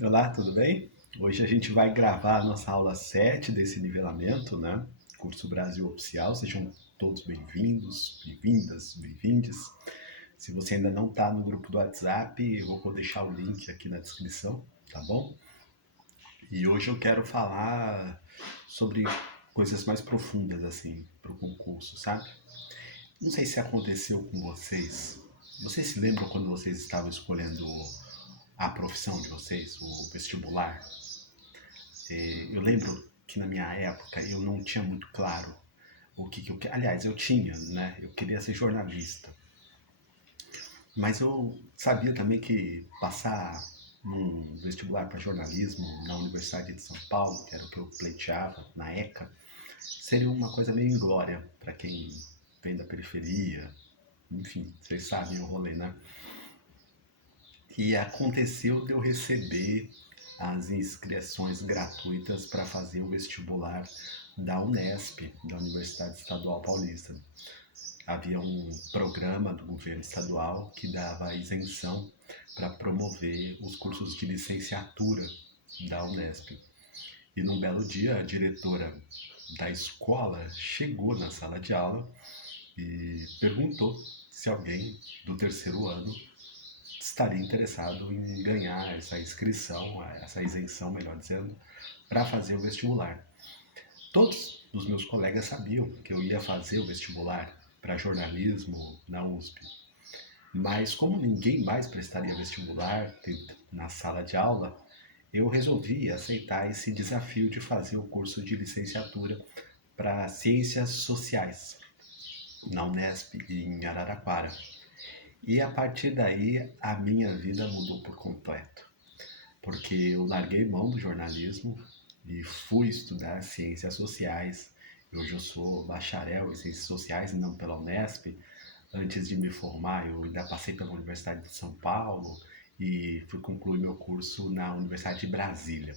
Olá, tudo bem? Hoje a gente vai gravar a nossa aula 7 desse nivelamento, né? Curso Brasil Oficial. Sejam todos bem-vindos, bem-vindas, bem-vindes. Se você ainda não está no grupo do WhatsApp, eu vou deixar o link aqui na descrição, tá bom? E hoje eu quero falar sobre coisas mais profundas, assim, para o concurso, sabe? Não sei se aconteceu com vocês. Vocês se lembram quando vocês estavam escolhendo a profissão de vocês, o vestibular? Eu lembro que na minha época eu não tinha muito claro o que eu. Aliás, eu tinha, né? Eu queria ser jornalista. Mas eu sabia também que passar num vestibular para jornalismo na Universidade de São Paulo, que era o que eu pleiteava na ECA, seria uma coisa meio inglória para quem vem da periferia. Enfim, vocês sabem o rolê, né? E aconteceu de eu receber as inscrições gratuitas para fazer o vestibular da Unesp, da Universidade Estadual Paulista. Havia um programa do governo estadual que dava isenção para promover os cursos de licenciatura da Unesp. E num belo dia, a diretora da escola chegou na sala de aula e perguntou se alguém do terceiro ano estaria interessado em ganhar essa inscrição, essa isenção, melhor dizendo, para fazer o vestibular. Todos os meus colegas sabiam que eu ia fazer o vestibular para jornalismo na USP, mas como ninguém mais prestaria vestibular na sala de aula, eu resolvi aceitar esse desafio de fazer o curso de licenciatura para Ciências Sociais na Unesp em Araraquara. E a partir daí a minha vida mudou por completo, porque eu larguei mão do jornalismo e fui estudar ciências sociais. Hoje eu sou bacharel em ciências sociais, não pela Unesp. Antes de me formar, eu ainda passei pela Universidade de São Paulo e fui concluir meu curso na Universidade de Brasília.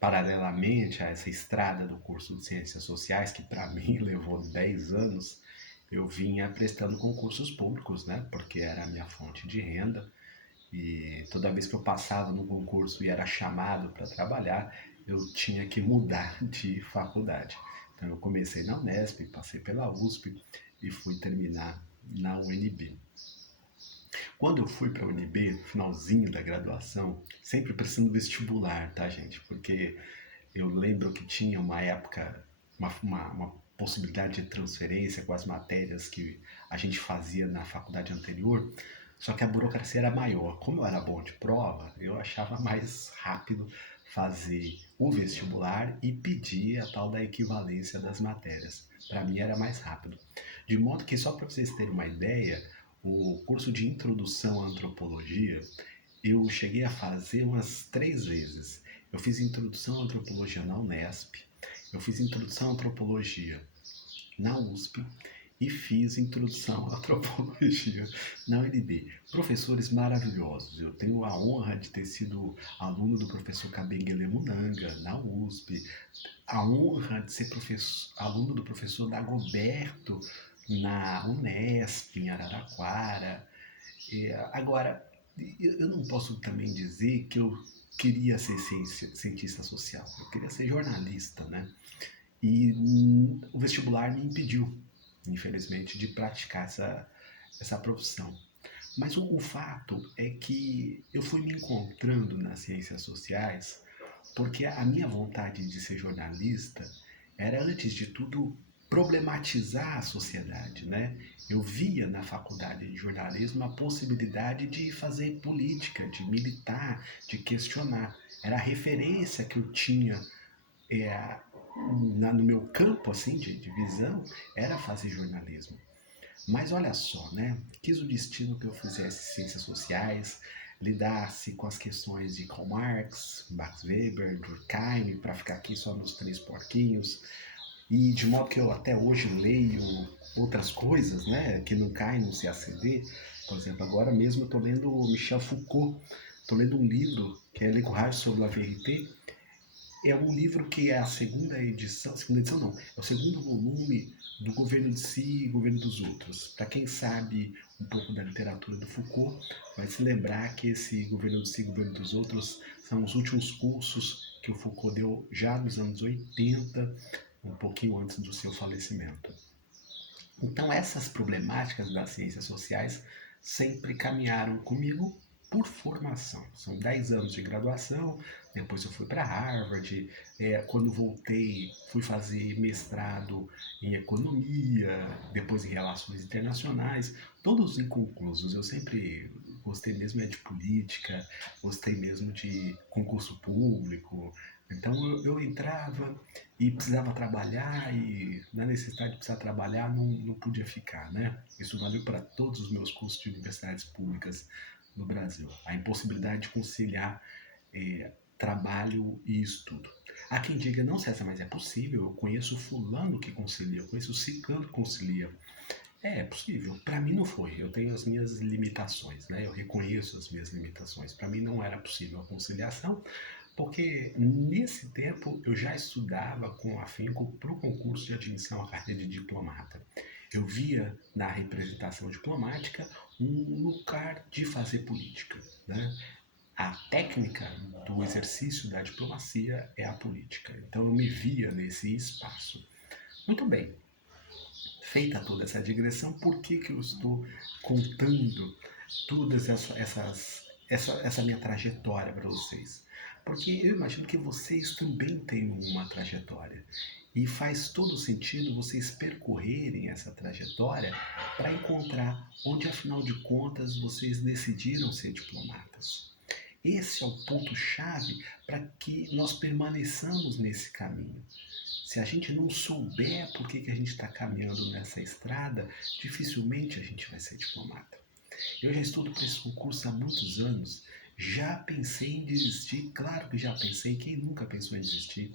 Paralelamente a essa estrada do curso de Ciências Sociais, que para mim levou 10 anos, eu vinha prestando concursos públicos, né? Porque era a minha fonte de renda. E toda vez que eu passava no concurso e era chamado para trabalhar, eu tinha que mudar de faculdade. Então eu comecei na Unesp, passei pela USP e fui terminar na UNB. Quando eu fui para a UNB, no finalzinho da graduação, sempre prestando vestibular, tá, gente? Porque eu lembro que tinha uma época, uma possibilidade de transferência com as matérias que a gente fazia na faculdade anterior, só que a burocracia era maior. Como eu era bom de prova, eu achava mais rápido fazer o vestibular e pedir a tal da equivalência das matérias. Para mim era mais rápido. De modo que, só para vocês terem uma ideia, o curso de introdução à antropologia eu cheguei a fazer umas 3 vezes. Eu fiz introdução à antropologia na Unesp, eu fiz introdução à antropologia na USP e fiz introdução à antropologia na UNB. Professores maravilhosos. Eu tenho a honra de ter sido aluno do professor Kabengele Munanga na USP, a honra de ser aluno do professor Dagoberto na Unesp, em Araraquara. Agora, eu não posso também dizer que eu queria ser cientista social, eu queria ser jornalista, né? E o vestibular me impediu, infelizmente, de praticar essa profissão. Mas o fato é que eu fui me encontrando nas ciências sociais porque a minha vontade de ser jornalista era, antes de tudo, problematizar a sociedade, né? Eu via na faculdade de jornalismo a possibilidade de fazer política, de militar, de questionar. Era a referência que eu tinha é, no meu campo assim de visão, era fazer jornalismo. Mas olha só, né? Quis o destino que eu fizesse ciências sociais, lidasse com as questões de Karl Marx, Max Weber, Durkheim, para ficar aqui só nos três porquinhos, e de modo que eu até hoje leio outras coisas, né, que não caem no CACD. Por exemplo, agora mesmo eu estou lendo Michel Foucault, estou lendo um livro que é Le Courage sobre la Vérité. É um livro que é a segunda edição não, é o segundo volume do Governo de Si e Governo dos Outros. Para quem sabe um pouco da literatura do Foucault, vai se lembrar que esse Governo de Si, Governo dos Outros são os últimos cursos que o Foucault deu já nos anos 80, um pouquinho antes do seu falecimento. Então, essas problemáticas das ciências sociais sempre caminharam comigo por formação. São 10 anos de graduação, depois eu fui para Harvard, quando voltei fui fazer mestrado em economia, depois em relações internacionais, todos inconclusos. Eu sempre gostei mesmo de política, gostei mesmo de concurso público. Então eu entrava e precisava trabalhar e na necessidade de precisar trabalhar não podia ficar, né? Isso valeu para todos os meus cursos de universidades públicas no Brasil. A impossibilidade de conciliar trabalho e estudo. Há quem diga, não, César, mas é possível, eu conheço fulano que concilia, eu conheço ciclano que concilia. É possível. Para mim não foi. Eu tenho as minhas limitações, né? Eu reconheço as minhas limitações. Para mim não era possível a conciliação, porque nesse tempo eu já estudava com afinco para o concurso de admissão à carreira de diplomata. Eu via na representação diplomática um lugar de fazer política, né? A técnica do exercício da diplomacia é a política. Então eu me via nesse espaço. Muito bem, feita toda essa digressão, por que eu estou contando todas essa minha trajetória para vocês? Porque eu imagino que vocês também têm uma trajetória. E faz todo sentido vocês percorrerem essa trajetória para encontrar onde, afinal de contas, vocês decidiram ser diplomatas. Esse é o ponto-chave para que nós permaneçamos nesse caminho. Se a gente não souber por que a gente está caminhando nessa estrada, dificilmente a gente vai ser diplomata. Eu já estudo para esse concurso há muitos anos, já pensei em desistir, claro que já pensei, quem nunca pensou em desistir,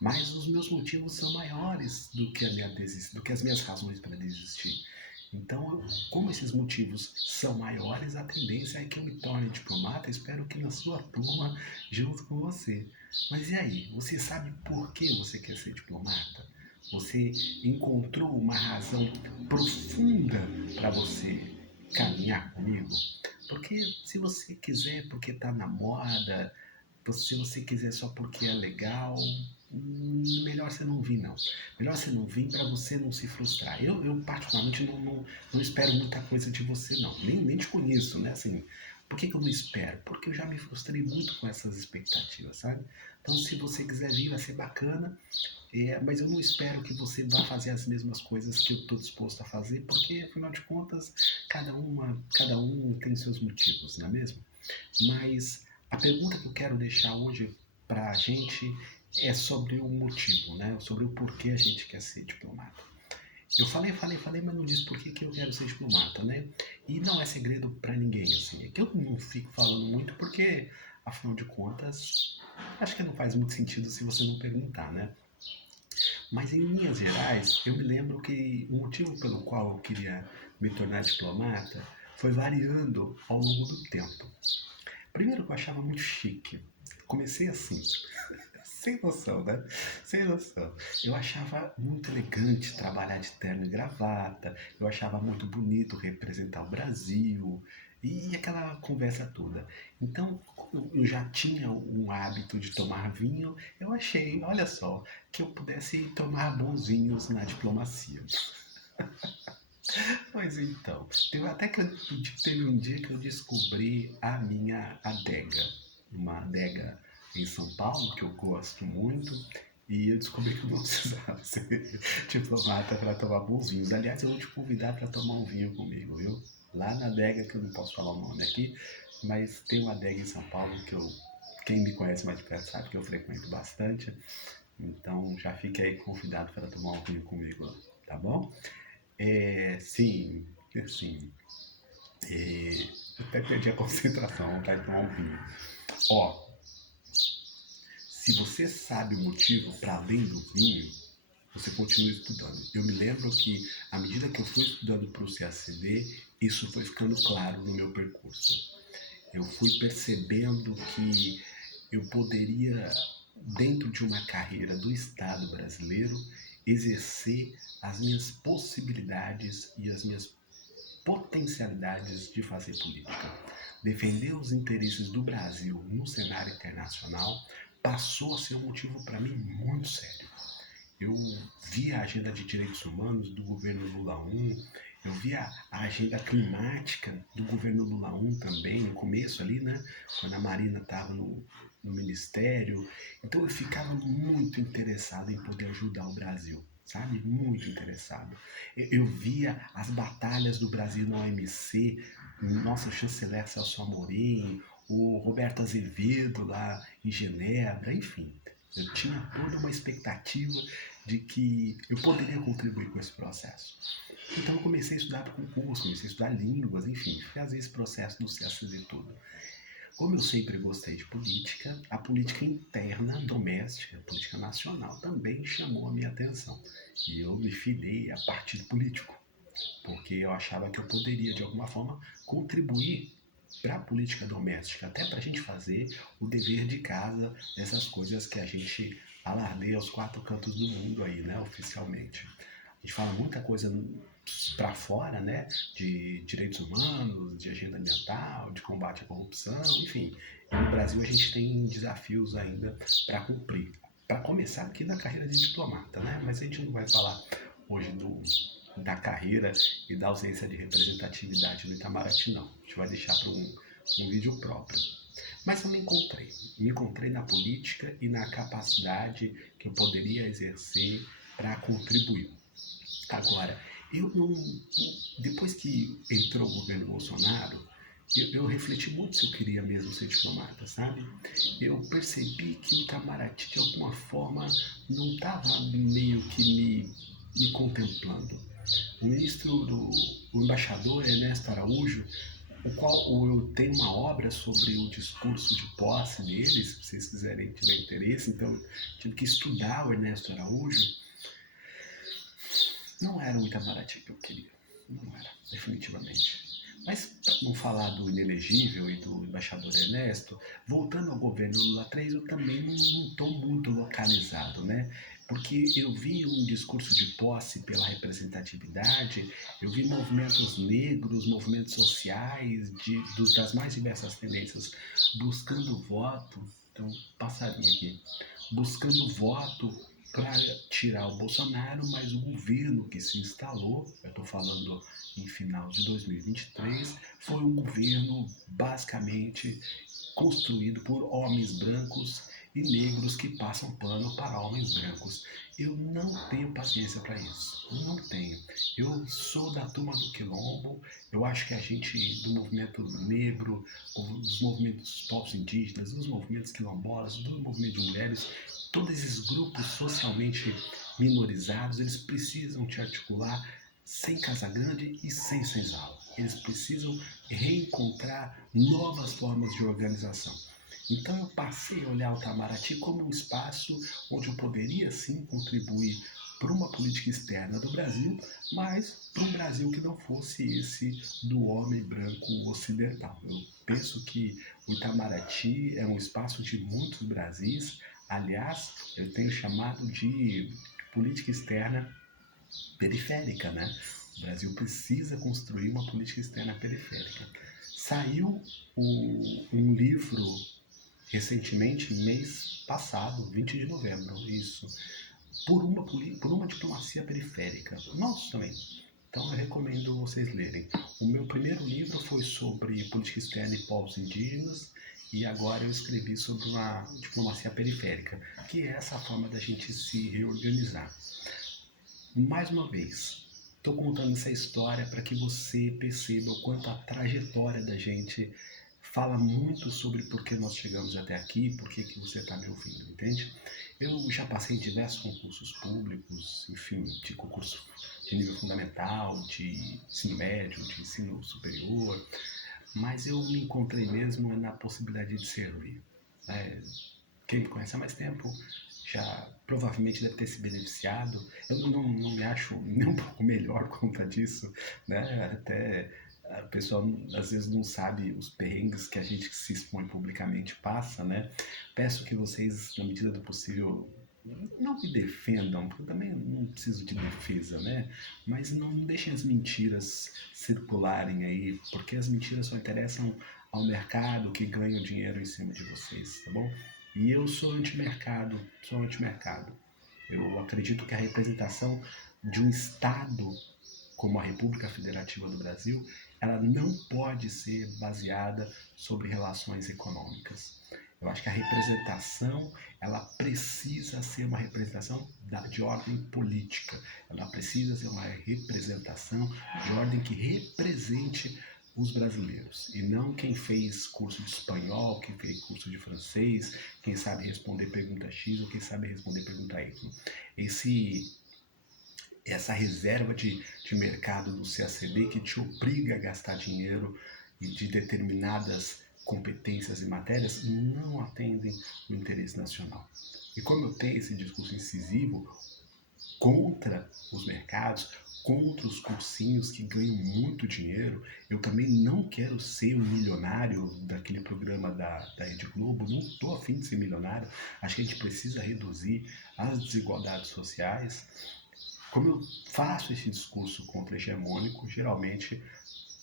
mas os meus motivos são maiores do que as minhas razões para desistir. Então, como esses motivos são maiores, a tendência é que eu me torne diplomata. Espero que na sua turma, junto com você. Mas e aí? Você sabe por que você quer ser diplomata? Você encontrou uma razão profunda para você caminhar comigo? Porque se você quiser porque está na moda, se você quiser só porque é legal, melhor você não vir, não. Melhor você não vir para você não se frustrar. Eu particularmente, não espero muita coisa de você, não. Nem te conheço, né? Assim, por que eu não espero? Porque eu já me frustrei muito com essas expectativas, sabe? Então, se você quiser vir, vai ser bacana. Mas eu não espero que você vá fazer as mesmas coisas que eu estou disposto a fazer, porque, afinal de contas, cada um tem seus motivos, não é mesmo? Mas a pergunta que eu quero deixar hoje para a gente é sobre o motivo, né? Sobre o porquê a gente quer ser diplomata. Eu falei, mas não disse por que eu quero ser diplomata, né? E não é segredo para ninguém, assim. É que eu não fico falando muito porque, afinal de contas, acho que não faz muito sentido se você não perguntar, né? Mas em linhas gerais, eu me lembro que o motivo pelo qual eu queria me tornar diplomata foi variando ao longo do tempo. Primeiro que eu achava muito chique. Comecei assim, sem noção, né? Sem noção. Eu achava muito elegante trabalhar de terno e gravata, eu achava muito bonito representar o Brasil e aquela conversa toda. Então, como eu já tinha um hábito de tomar vinho, eu achei, olha só, que eu pudesse tomar bons vinhos na diplomacia. Pois então, teve um dia que eu descobri a minha adega, uma adega em São Paulo que eu gosto muito, e eu descobri que eu não precisava ser diplomata para tomar bons vinhos. Aliás, eu vou te convidar para tomar um vinho comigo, viu? Lá na adega, que eu não posso falar o nome aqui, mas tem uma adega em São Paulo que quem me conhece mais de perto sabe que eu frequento bastante, então já fique aí convidado para tomar um vinho comigo, tá bom? Sim, assim, eu até perdi a concentração, vontade de tomar um vinho. Ó, se você sabe o motivo para além do vinho, você continua estudando. Eu me lembro que, à medida que eu fui estudando para o CACD, isso foi ficando claro no meu percurso. Eu fui percebendo que eu poderia, dentro de uma carreira do Estado brasileiro, exercer as minhas possibilidades e as minhas potencialidades de fazer política. Defender os interesses do Brasil no cenário internacional passou a ser um motivo para mim muito sério. Eu vi a agenda de direitos humanos do governo Lula 1, eu vi a agenda climática do governo Lula 1 também, no começo ali, né? Quando a Marina estava no ministério. Então eu ficava muito interessado em poder ajudar o Brasil, sabe? Muito interessado. Eu via as batalhas do Brasil na OMC, nosso chanceler Celso Amorim, o Roberto Azevedo lá em Genebra, enfim. Eu tinha toda uma expectativa de que eu poderia contribuir com esse processo. Então eu comecei a estudar para concurso, comecei a estudar línguas, enfim, fazer esse processo do CSZ e tudo. Como eu sempre gostei de política, a política interna, doméstica, a política nacional também chamou a minha atenção. E eu me filiei a partido político, porque eu achava que eu poderia, de alguma forma, contribuir para a política doméstica, até para a gente fazer o dever de casa dessas coisas que a gente alardeia aos quatro cantos do mundo aí, né, oficialmente. A gente fala muita coisa para fora, né, de direitos humanos, de agenda ambiental, de combate à corrupção, enfim. E no Brasil a gente tem desafios ainda para cumprir. Para começar aqui na carreira de diplomata, né, mas a gente não vai falar hoje da carreira e da ausência de representatividade no Itamaraty, não. A gente vai deixar para um vídeo próprio. Mas eu me encontrei na política e na capacidade que eu poderia exercer para contribuir. Agora, eu não, depois que entrou o governo Bolsonaro, eu refleti muito se eu queria mesmo ser diplomata, sabe? Eu percebi que o Itamaraty, de alguma forma, não estava meio que me contemplando. O embaixador Ernesto Araújo, o qual eu tenho uma obra sobre o discurso de posse dele, se vocês quiserem, tiver interesse, então tive que estudar o Ernesto Araújo. Não era o Itamaraty que eu queria, não era, definitivamente. Mas, para não falar do inelegível e do embaixador Ernesto, voltando ao governo Lula 3, eu também não estou muito localizado, né? Porque eu vi um discurso de posse pela representatividade, eu vi movimentos negros, movimentos sociais, das mais diversas tendências, buscando voto, então, passarinho aqui, buscando voto para tirar o Bolsonaro, mas o governo que se instalou, eu estou falando em final de 2023, foi um governo basicamente construído por homens brancos e negros que passam pano para homens brancos. Eu não tenho paciência para isso, não tenho. Eu sou da turma do Quilombo, eu acho que a gente, do movimento negro, dos movimentos povos indígenas, dos movimentos quilombolas, do movimento de mulheres, todos esses grupos socialmente minorizados, eles precisam te articular sem Casagrande e sem senzala. Eles precisam reencontrar novas formas de organização. Então eu passei a olhar o Itamaraty como um espaço onde eu poderia sim contribuir para uma política externa do Brasil, mas para um Brasil que não fosse esse do homem branco ocidental. Eu penso que o Itamaraty é um espaço de muitos Brasis. Aliás, eu tenho chamado de política externa periférica, né? O Brasil precisa construir uma política externa periférica. Saiu um livro recentemente, mês passado, 20 de novembro, isso, por uma diplomacia periférica. Nosso também. Então eu recomendo vocês lerem. O meu primeiro livro foi sobre política externa e povos indígenas, e agora eu escrevi sobre uma diplomacia periférica, que é essa forma da gente se reorganizar. Mais uma vez, estou contando essa história para que você perceba o quanto a trajetória da gente fala muito sobre por que nós chegamos até aqui, por que você está me ouvindo, entende? Eu já passei em diversos concursos públicos, enfim, de concurso de nível fundamental, de ensino médio, de ensino superior, mas eu me encontrei mesmo na possibilidade de servir. Quem me conhece há mais tempo já provavelmente deve ter se beneficiado. Eu não me acho nem um pouco melhor por conta disso, né? Até a pessoa às vezes não sabe os perrengues que a gente que se expõe publicamente passa, né? Peço que vocês, na medida do possível, não me defendam, porque eu também não preciso de defesa, né? Mas não deixem as mentiras circularem aí, porque as mentiras só interessam ao mercado que ganha o dinheiro em cima de vocês, tá bom? E eu sou antimercado, sou antimercado. Eu acredito que a representação de um Estado como a República Federativa do Brasil, ela não pode ser baseada sobre relações econômicas. Eu acho que a representação, ela precisa ser uma representação de ordem política. Ela precisa ser uma representação de ordem que represente os brasileiros e não quem fez curso de espanhol, quem fez curso de francês, quem sabe responder pergunta X ou quem sabe responder pergunta Y. Essa reserva de mercado do CACD que te obriga a gastar dinheiro e de determinadas competências e matérias não atendem o interesse nacional. E como eu tenho esse discurso incisivo contra os mercados, contra os cursinhos que ganham muito dinheiro, eu também não quero ser um milionário daquele programa da Rede Globo, não estou afim de ser milionário, acho que a gente precisa reduzir as desigualdades sociais. Como eu faço esse discurso contra-hegemônico, geralmente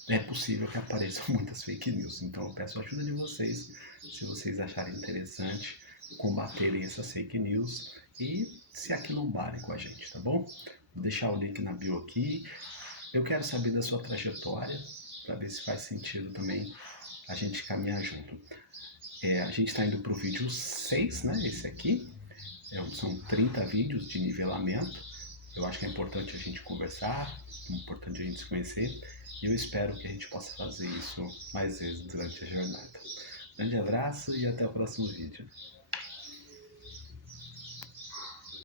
é possível que apareçam muitas fake news. Então eu peço a ajuda de vocês, se vocês acharem interessante, combaterem essas fake news e se aquilombarem com a gente, tá bom? Vou deixar o link na bio aqui. Eu quero saber da sua trajetória, para ver se faz sentido também a gente caminhar junto. A gente está indo para o vídeo 6, né? Esse aqui. São 30 vídeos de nivelamento. Eu acho que é importante a gente conversar, é importante a gente se conhecer, e eu espero que a gente possa fazer isso mais vezes durante a jornada. Grande abraço e até o próximo vídeo.